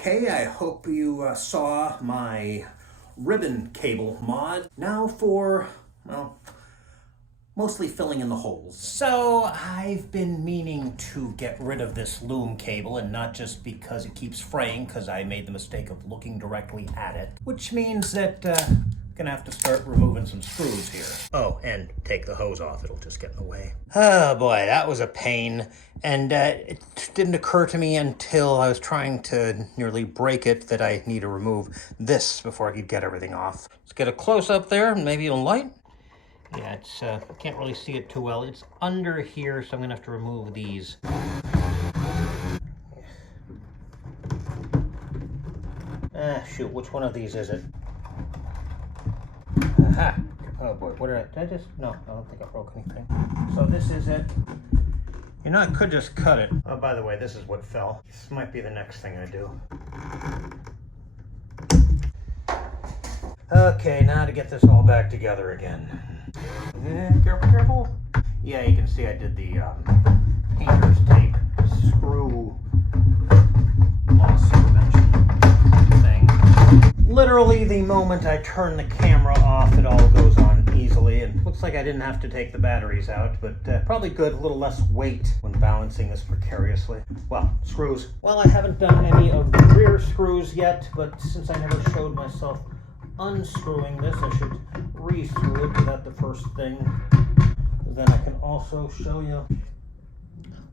Okay, I hope you saw my ribbon cable mod. Now for, well, mostly filling in the holes. So I've been meaning to get rid of this loom cable, and not just because it keeps fraying, because I made the mistake of looking directly at it, which means that I'm gonna have to start removing some screws here. Oh, and take the hose off, it'll just get in the way. Oh boy, that was a pain. And it didn't occur to me until I was trying to nearly break it that I need to remove this before I could get everything off. Let's get a close-up there, maybe in light. Yeah, it's, I can't really see it too well. It's under here, so I'm gonna have to remove these. Shoot, which one of these is it? Aha! Oh boy, what did I just, no, I don't think I broke anything. So this is it. You know, I could just cut it. Oh, by the way, this is what fell. This might be the next thing I do. Okay, now to get this all back together again. Careful, careful. Yeah, you can see I did the painter's tape screw loss prevention thing. Literally, the moment I turn the camera off, it all goes on easily, and looks like I didn't have to take the batteries out, but probably good, a little less weight when balancing this precariously. Well, screws. Well, I haven't done any of the rear screws yet, but since I never showed myself unscrewing this, I should re-screw it. Is that the first thing? Then I can also show you.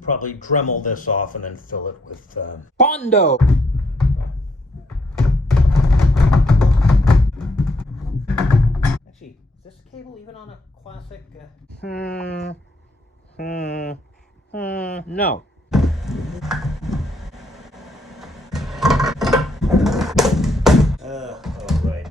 Probably Dremel this off and then fill it with Bondo. Actually, is this cable even on a classic? No. Oh, right.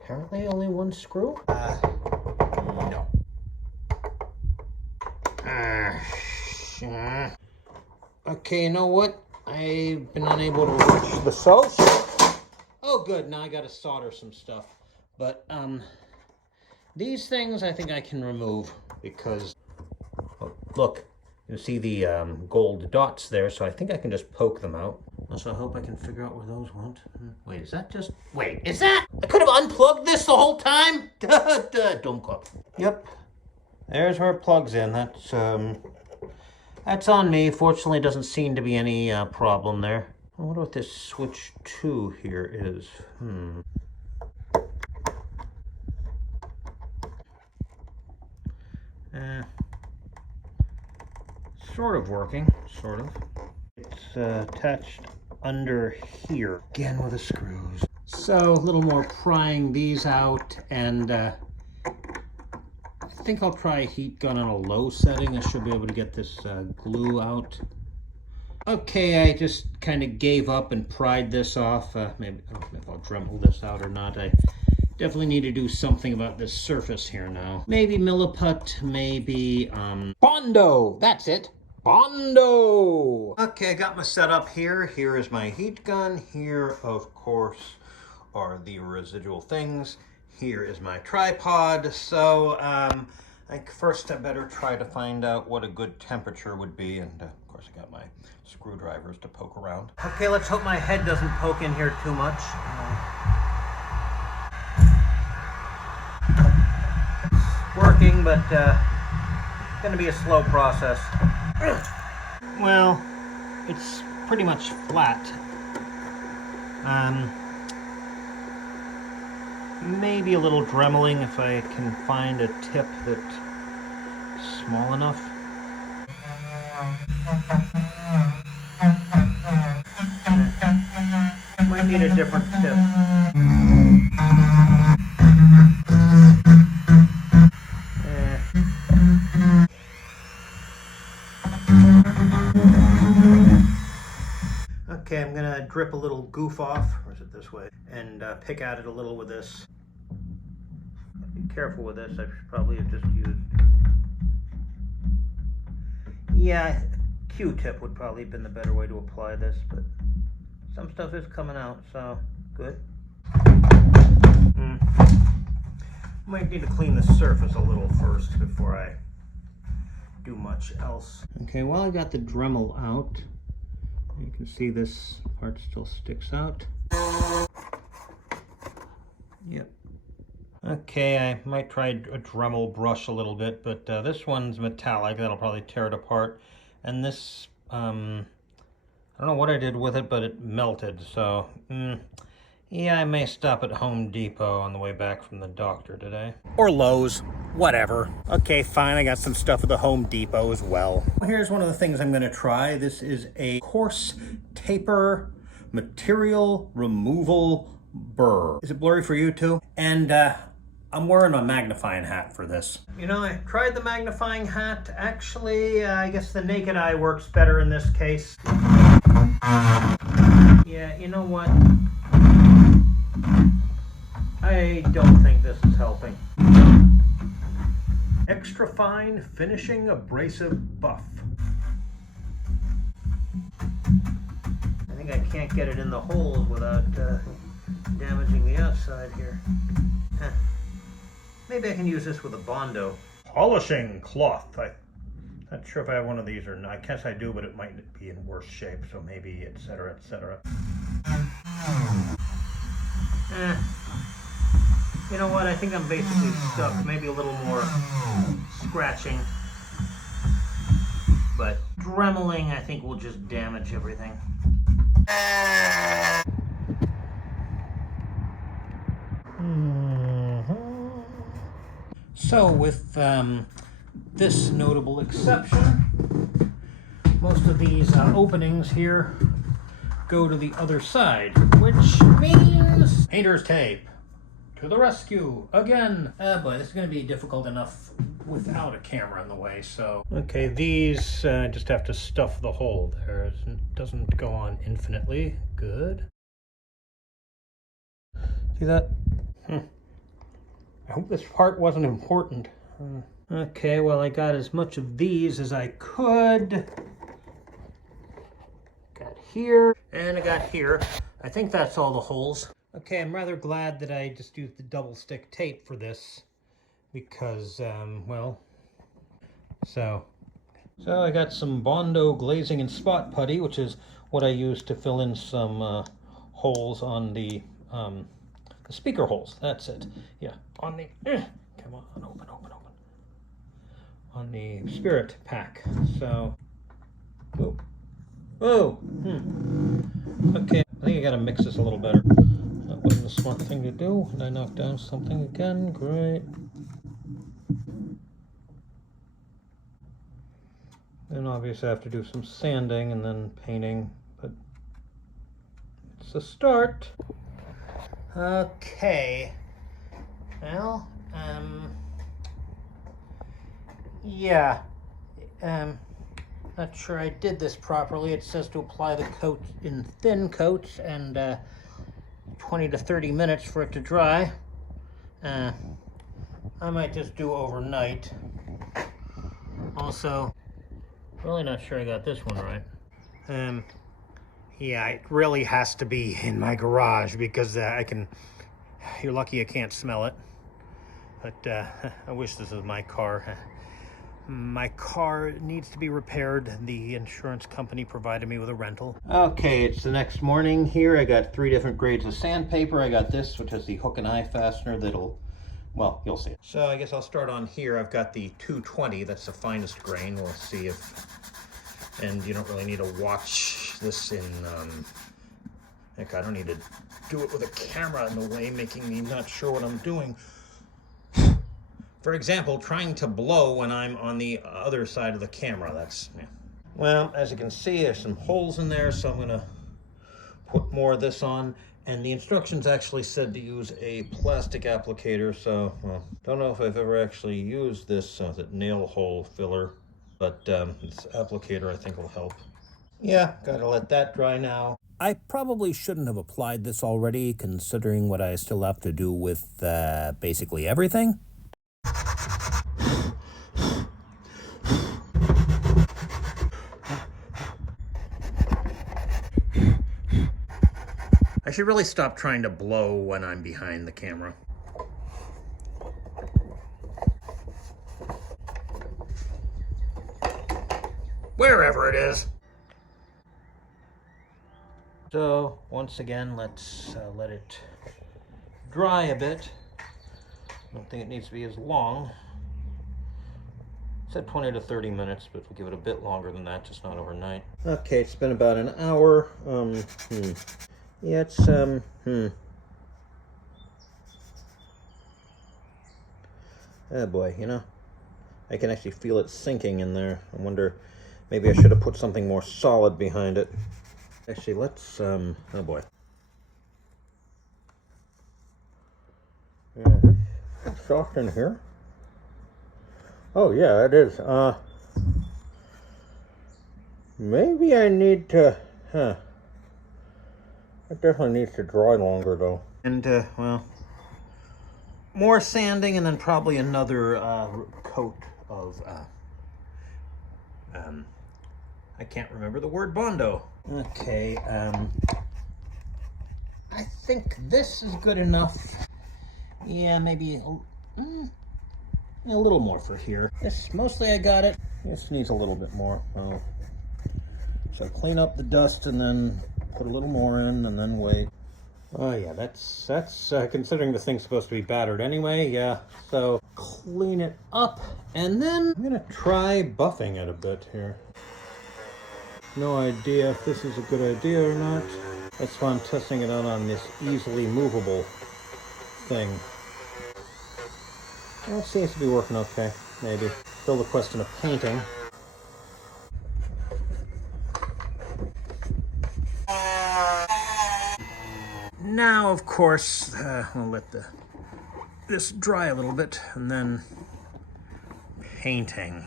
Apparently only one screw? No. Okay, you know what? I've been unable to reach the source. Oh good, now I gotta solder some stuff. But, these things I think I can remove because, oh, look, you see the gold dots there, so I think I can just poke them out. Also, I hope I can figure out where those went. Wait, is that just... Wait, is that... I could have unplugged this the whole time? Dumb cup. Yep. There's where it plugs in. That's on me. Fortunately, doesn't seem to be any problem there. I wonder what this switch 2 here is. Sort of working. Sort of. It's attached under here, again with the screws. So a little more prying these out, and I think I'll try a heat gun on a low setting. I should be able to get this glue out. Okay, I just kind of gave up and pried this off. Maybe I don't know if I'll Dremel this out or not. I definitely need to do something about this surface here now. Maybe Milliput, maybe Bondo, that's it. Bondo! Okay, I got my setup here. Here is my heat gun. Here, of course, are the residual things. Here is my tripod. So, I think first I better try to find out what a good temperature would be. And, of course, I got my screwdrivers to poke around. Okay, let's hope my head doesn't poke in here too much. Working, but it's going to be a slow process. Well, it's pretty much flat. Maybe a little dremeling if I can find a tip that's small enough. Might need a different tip. Okay, I'm gonna drip a little goof off, or is it this way? and pick at it a little with this. Be careful with this. I should probably have just used... Yeah, Q-tip would probably have been the better way to apply this, but some stuff is coming out, so good. Might need to clean the surface a little first before I do much else. Okay, well, I got the Dremel out. You can see this part still sticks out. Yep. Okay, I might try a Dremel brush a little bit, but this one's metallic. That'll probably tear it apart. And this, I don't know what I did with it, but it melted. So, yeah, I may stop at Home Depot on the way back from the doctor today. Or Lowe's, whatever. Okay, fine, I got some stuff at the Home Depot as well. Here's one of the things I'm gonna try. This is a coarse taper material removal burr. Is it blurry for you too? And I'm wearing a magnifying hat for this. You know, I tried the magnifying hat. Actually, I guess the naked eye works better in this case. Yeah, you know what? I don't think this is helping. Extra fine finishing abrasive buff. I think I can't get it in the holes without damaging the outside here. Huh. Maybe I can use this with a Bondo. Polishing cloth. I'm not sure if I have one of these or not. I guess I do, but it might be in worse shape, so maybe etc. etc. You know what? I think I'm basically stuck. Maybe a little more scratching. But dremeling, I think, will just damage everything. So with this notable exception, most of these openings here go to the other side, which means painter's tape to the rescue again. Boy, this is going to be difficult enough without a camera in the way, so. Okay, these just have to stuff the hole there. It doesn't go on infinitely. Good. See that? I hope this part wasn't important. Okay, well, I got as much of these as I could. Got here, and I got here. I think that's all the holes. Okay, I'm rather glad that I just used the double stick tape for this because, well, so I got some Bondo glazing and spot putty, which is what I used to fill in some holes on the speaker holes. That's it. Yeah, on the, come on, open. On the Spirit pack. So, okay, I think I gotta mix this a little better. That wasn't a smart thing to do. And I knocked down something again. Great. Then obviously I have to do some sanding and then painting, but it's a start. Okay. Well, yeah. Not sure I did this properly. It says to apply the coat in thin coats and 20 to 30 minutes for it to dry. I might just do overnight. Also, really not sure I got this one right. Yeah, it really has to be in my garage because you're lucky I can't smell it. But I wish this was my car. My car needs to be repaired. The insurance company provided me with a rental. Okay, it's the next morning here. I got 3 different grades of sandpaper. I got this, which has the hook and eye fastener that'll, well, you'll see it. So I guess I'll start on here. I've got the 220. That's the finest grain. We'll see if, and you don't really need to watch this in, heck, I don't need to do it with a camera in the way, making me not sure what I'm doing. For example, trying to blow when I'm on the other side of the camera. That's, yeah. Well, as you can see, there's some holes in there, so I'm going to put more of this on. And the instructions actually said to use a plastic applicator, so, well, don't know if I've ever actually used this nail hole filler, but this applicator I think will help. Yeah, gotta let that dry now. I probably shouldn't have applied this already, considering what I still have to do with basically everything. I should really stop trying to blow when I'm behind the camera. Wherever it is. So, once again, let's let it dry a bit. I don't think it needs to be as long. It said 20 to 30 minutes, but we'll give it a bit longer than that, just not overnight. Okay, it's been about an hour. Yeah, it's, oh boy, you know, I can actually feel it sinking in there. I wonder, maybe I should have put something more solid behind it. Actually, let's, oh boy. Yeah, it's soft in here. Oh yeah, it is. Maybe I need to, it definitely needs to dry longer though. And, well, more sanding and then probably another coat of, I can't remember the word Bondo. Okay, I think this is good enough. Yeah, maybe a little more for here. This, mostly I got it. This needs a little bit more. Oh. So clean up the dust and then put a little more in and then wait. Oh yeah, that's considering the thing's supposed to be battered anyway, yeah. So clean it up and then I'm gonna try buffing it a bit here. No idea if this is a good idea or not. That's why I'm testing it out on this easily movable thing. Well, it seems to be working okay, maybe. Still the question of painting. Now, of course, we'll let this dry a little bit, and then painting.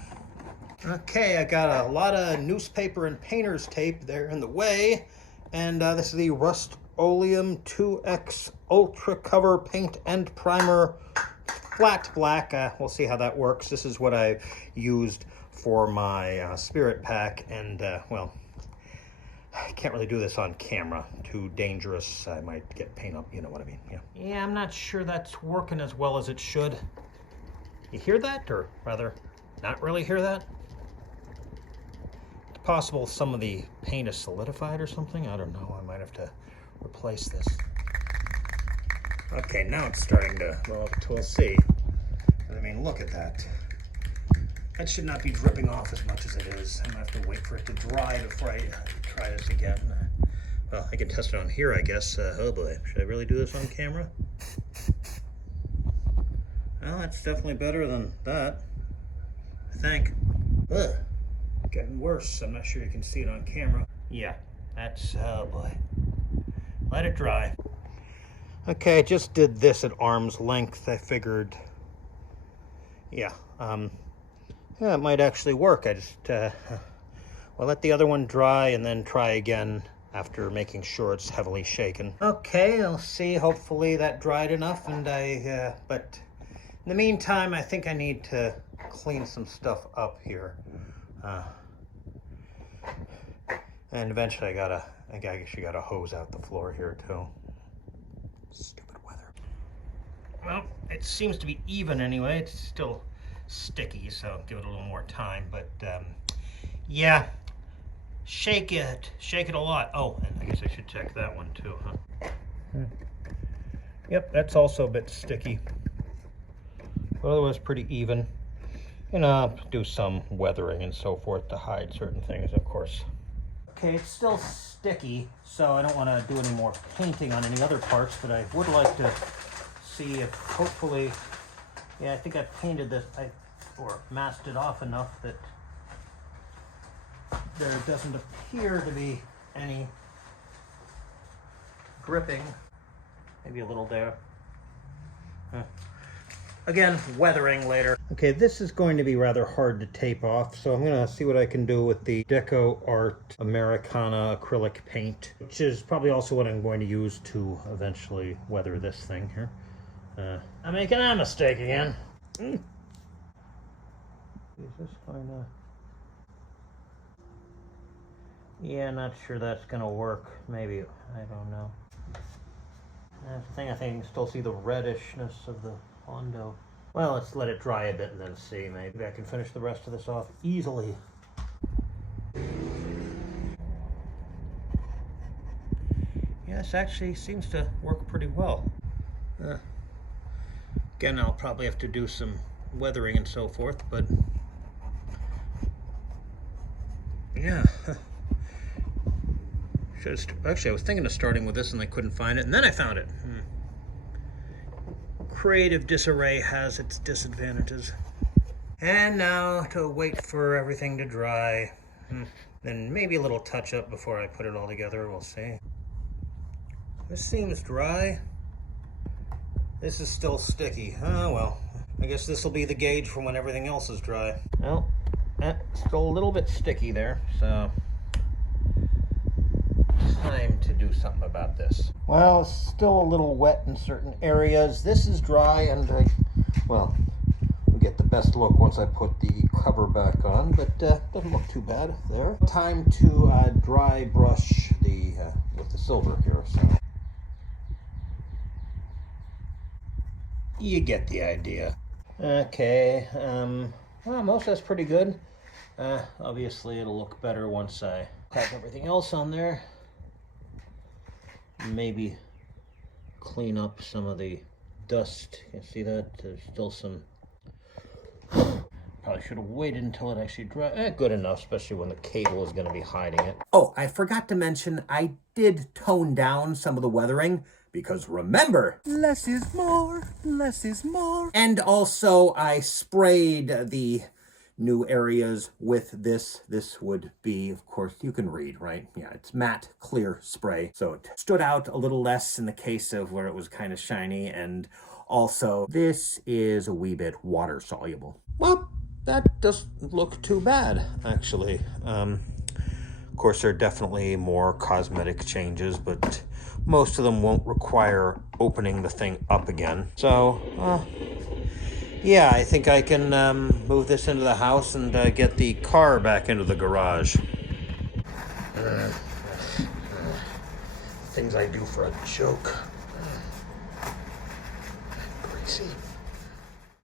Okay, I got a lot of newspaper and painter's tape there in the way, and this is the Rust-Oleum 2X Ultra Cover Paint and Primer Flat Black. We'll see how that works. This is what I used for my spirit pack, and, well, I can't really do this on camera. Too dangerous. I might get paint up, you know what I mean. Yeah, I'm not sure that's working as well as it should. You hear that? Or rather, not really hear that? It's possible some of the paint is solidified or something. I don't know. I might have to replace this. Okay, now it's starting to, well, we'll see. I mean, look at that. That should not be dripping off as much as it is. I'm gonna have to wait for it to dry before I try this again. Well, I can test it on here, I guess. Oh boy, should I really do this on camera? Well, that's definitely better than that, I think. Ugh, getting worse. I'm not sure you can see it on camera. Yeah, that's, oh boy. Let it dry. Okay, I just did this at arm's length. I figured, yeah, it might actually work. I just, well, let the other one dry and then try again after making sure it's heavily shaken. Okay, I'll see. Hopefully that dried enough, and but in the meantime, I think I need to clean some stuff up here. And eventually I guess you gotta hose out the floor here too. Stupid weather. Well, it seems to be even anyway. It's still sticky, so give it a little more time, but yeah, shake it a lot. Oh, and I guess I should check that one too, huh? Yep, that's also a bit sticky, but otherwise pretty even. And I'll do some weathering and so forth to hide certain things, of course. Okay, it's still sticky, so I don't want to do any more painting on any other parts, but I would like to see if hopefully, yeah, I think I painted this, or masked it off enough that there doesn't appear to be any dripping. Maybe a little there. again, weathering later. Okay, this is going to be rather hard to tape off, so I'm gonna see what I can do with the Deco Art Americana acrylic paint, which is probably also what I'm going to use to eventually weather this thing here. I'm making that mistake again. Is this going to... Yeah, not sure that's gonna work. Maybe, I don't know. That's the thing, I think you can still see the reddishness of the Hondo. Well, let's let it dry a bit and then see. Maybe I can finish the rest of this off easily. Yeah, this actually seems to work pretty well. Again, I'll probably have to do some weathering and so forth, but yeah. Actually, I was thinking of starting with this and I couldn't find it, and then I found it. Creative disarray has its disadvantages. And now to wait for everything to dry. Then maybe a little touch up before I put it all together, we'll see. This seems dry. This is still sticky. Oh well, I guess this will be the gauge for when everything else is dry. Well, still a little bit sticky there, so time to do something about this. Well, it's still a little wet in certain areas. This is dry, and well, we'll get the best look once I put the cover back on, but doesn't look too bad there. Time to dry brush the with the silver here. So you get the idea. Okay, well, most of that's pretty good. Obviously, it'll look better once I have everything else on there. Maybe clean up some of the dust. You see that? There's still some... Probably should have waited until it actually dried. Good enough, especially when the cable is going to be hiding it. Oh, I forgot to mention, I did tone down some of the weathering, because remember, less is more, less is more. And also, I sprayed the new areas with this. This would be, of course, you can read, right? Yeah, it's matte clear spray. So it stood out a little less in the case of where it was kind of shiny. And also, this is a wee bit water soluble. Well, that doesn't look too bad, actually. Of course, there are definitely more cosmetic changes, but most of them won't require opening the thing up again. So, yeah, I think I can move this into the house and get the car back into the garage. Things I do for a joke. Greasy.